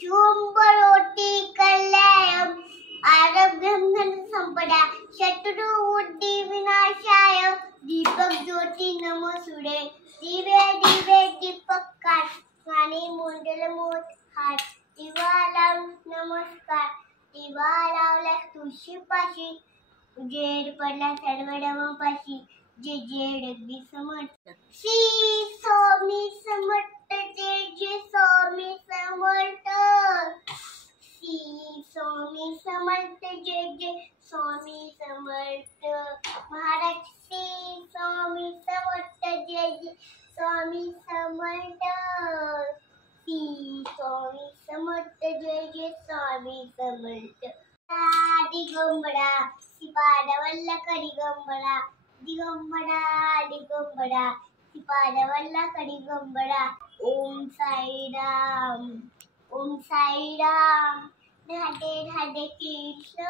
शुभंकरोति कल्याणं आरोग्यं धनसंपदा शत्रुबुद्धि विनाशाय दीपक ज्योती नमोस्तुते दिवे दिवे दीपककार आणि मंडलमोत हात दिवा लावून नमस्कार दिवा लावला तुळशीपाशी उजेड पडला सर्व डमापाशी जे जे डगदी समर्थ श्री स्वामी समर्थ जे स्वामी समर्थ श्री स्वामी समर्थ जे स्वामी समर्थ महाराज श्री स्वामी समर्थ जे स्वामी समर्थ श्री स्वामी समर्थ जे स्वामी समर्थ दिगंबरा श्रीपादवल्ल कडिगंबरा दिगंबरा दिगंबरा श्रीपादवल्ल कडिगंबरा ओम साई राम राधे राधे कृष्ण